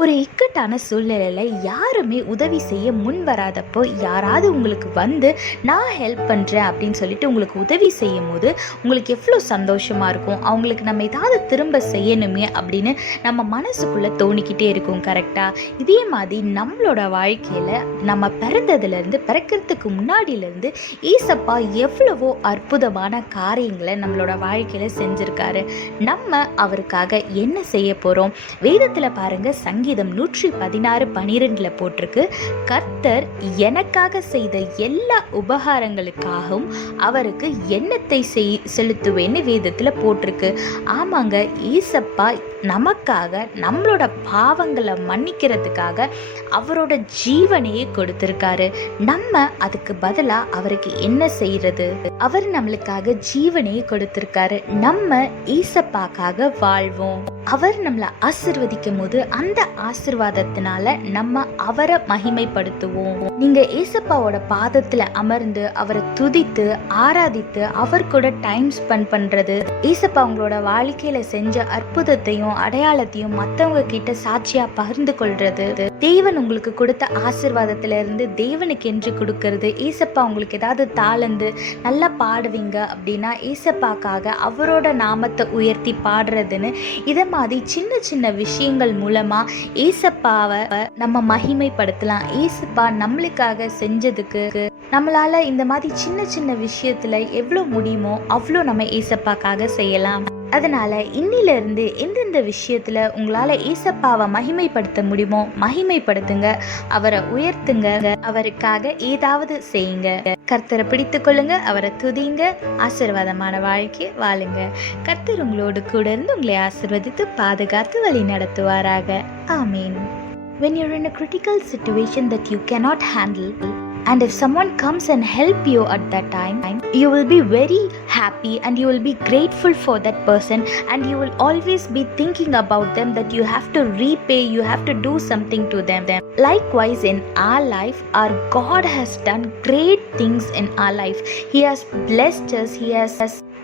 ஒரு இக்கட்டான சூழ்நிலையில் யாருமே உதவி செய்ய முன் வராதப்போ யாராவது உங்களுக்கு வந்து நான் ஹெல்ப் பண்ணுறேன் அப்படின்னு சொல்லிட்டு உங்களுக்கு உதவி செய்யும் போது உங்களுக்கு எவ்வளோ சந்தோஷமாக இருக்கும். அவங்களுக்கு நம்ம ஏதாவது திரும்ப செய்யணுமே அப்படின்னு நம்ம மனசுக்குள்ளே தோணிக்கிட்டே இருக்கும். கரெக்டாக இதே மாதிரி நம்மளோட வாழ்க்கையில் நம்ம பிறக்கிறதுக்கு முன்னாடியிலேருந்து ஈசப்பா எவ்வளவோ அற்புதமான காரியங்களை நம்மளோட வாழ்க்கையில் செஞ்சுருக்காரு. நம்ம அவருக்காக என்ன செய்ய போகிறோம்? வேதத்தில் பாருங்கள், சங்கீதம் 116:12 போட்டிருக்கு, கர்த்தர் எனக்காக செய்த எல்லா உபகாரங்களுக்காகவும் அவருக்கு எண்ணத்தை செலுத்துவேன்னு வேதத்தில் போட்டிருக்கு. ஆமாங்க, ஈசப்பா நமக்காக நம்மளோட பாவங்களை மன்னிக்கிறதுக்காக அவரோட ஜீவனையே கொடுத்திருக்காரு. நம்ம அதுக்கு பதிலாக அவருக்கு என்ன செய்யறது? அவர் நம்மளுக்காக ஜீவனையே கொடுத்திருக்காரு. நம்ம ஈசப்பாக்காக வாழ்வோம். அவர் நம்மளை ஆசிர்வதிக்கும் போது அந்த ஆசிர்வாதத்தினால நம்ம அவரை மகிமைப்படுத்துவோம். நீங்க ஏசப்பாவோட பாதத்துல அமர்ந்து அவரை துதித்து ஆராதித்து அவர் கூட டைம் ஸ்பெண்ட் பண்றது, ஏசப்பா உங்களோட வாழ்க்கையில செஞ்ச அற்புதத்தையும் அடையாளத்தையும் மற்றவங்க கிட்ட சாட்சியா பகிர்ந்து கொள்றது, தேவன் உங்களுக்கு கொடுத்த ஆசிர்வாதத்துல இருந்து தேவனுக்கு என்று கொடுக்கறது, ஏசப்பா உங்களுக்கு ஏதாவது தாளந்து நல்லா பாடுவீங்க அப்படின்னா ஏசப்பாக்காக அவரோட நாமத்தை உயர்த்தி பாடுறதுன்னு, இதை மாதிரி சின்ன சின்ன விஷயங்கள் மூலமா ஏசப்பாவை நம்ம மகிமைப்படுத்தலாம். ஏசப்பா நம்மளுக்காக செஞ்சதுக்கு நம்மளால இந்த மாதிரி சின்ன சின்ன விஷயத்துல எவ்வளோ முடியுமோ அவ்வளோ நம்ம ஏசப்பாக்காக செய்யலாம். அதனால இன்னிலிருந்து எந்தெந்த விஷயத்துல உங்களால ஏசப்பாவை மகிமைப்படுத்த முடியுமோ மகிமைப்படுத்துங்க, அவரை உயர்த்துங்க, அவருக்காக ஏதாவது செய்யுங்க. கர்த்தரை பிடித்து கொள்ளுங்க, அவரை துதிங்க, ஆசீர்வாதமான வாழ்க்கை வாழுங்க. கர்த்தர் உங்களோடு கூட இருந்து உங்களை ஆசீர்வதித்து பாதுகாத்து வழி நடத்துவாராக. ஆமீன். When you're in a critical situation that you cannot handle, and if someone comes and help you at that time, you will be very happy and you will be grateful for that person, and you will always be thinking about them, that you have to repay, you have to do something to them. Likewise, in our life, our God has done great things in our life. He has blessed us. He has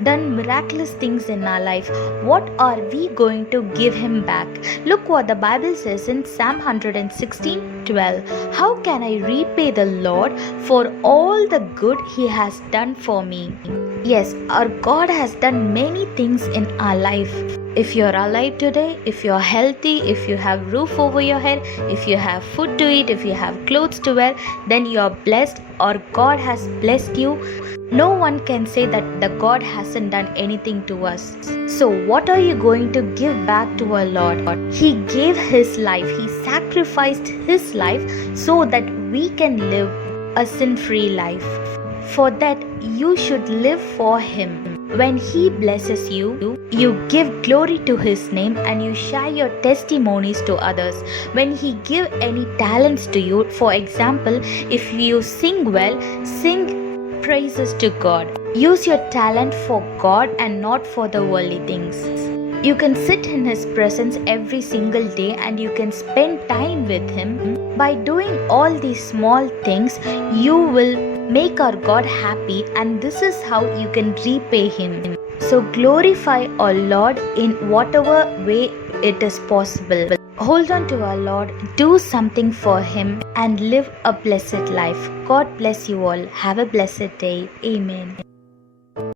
done miraculous things in our life. What are we going to give him back? Look what the Bible says in Psalm 116:12. How can I repay the Lord for all the good he has done for me? Yes, our God has done many things in our life. If you're alive today, if you're healthy, if you have roof over your head, if you have food to eat, if you have clothes to wear, then you're blessed, or God has blessed you. No one can say that the God hasn't done anything to us. So what are you going to give back to our Lord? He gave his life. He sacrificed his life so that we can live a sin-free life. For that, you should live for him. When he blesses you, you give glory to his name and you share your testimonies to others. When he give any talents to you, for example, if you sing well, sing praises to God. Use your talent for God and not for the worldly things. You can sit in his presence every single day and you can spend time with him. By doing all these small things, you will make our God happy, and this is how you can repay him. So glorify our Lord in whatever way it is possible. Hold on to our Lord, do something for him, and live a blessed life. God bless you all. Have a blessed day. Amen.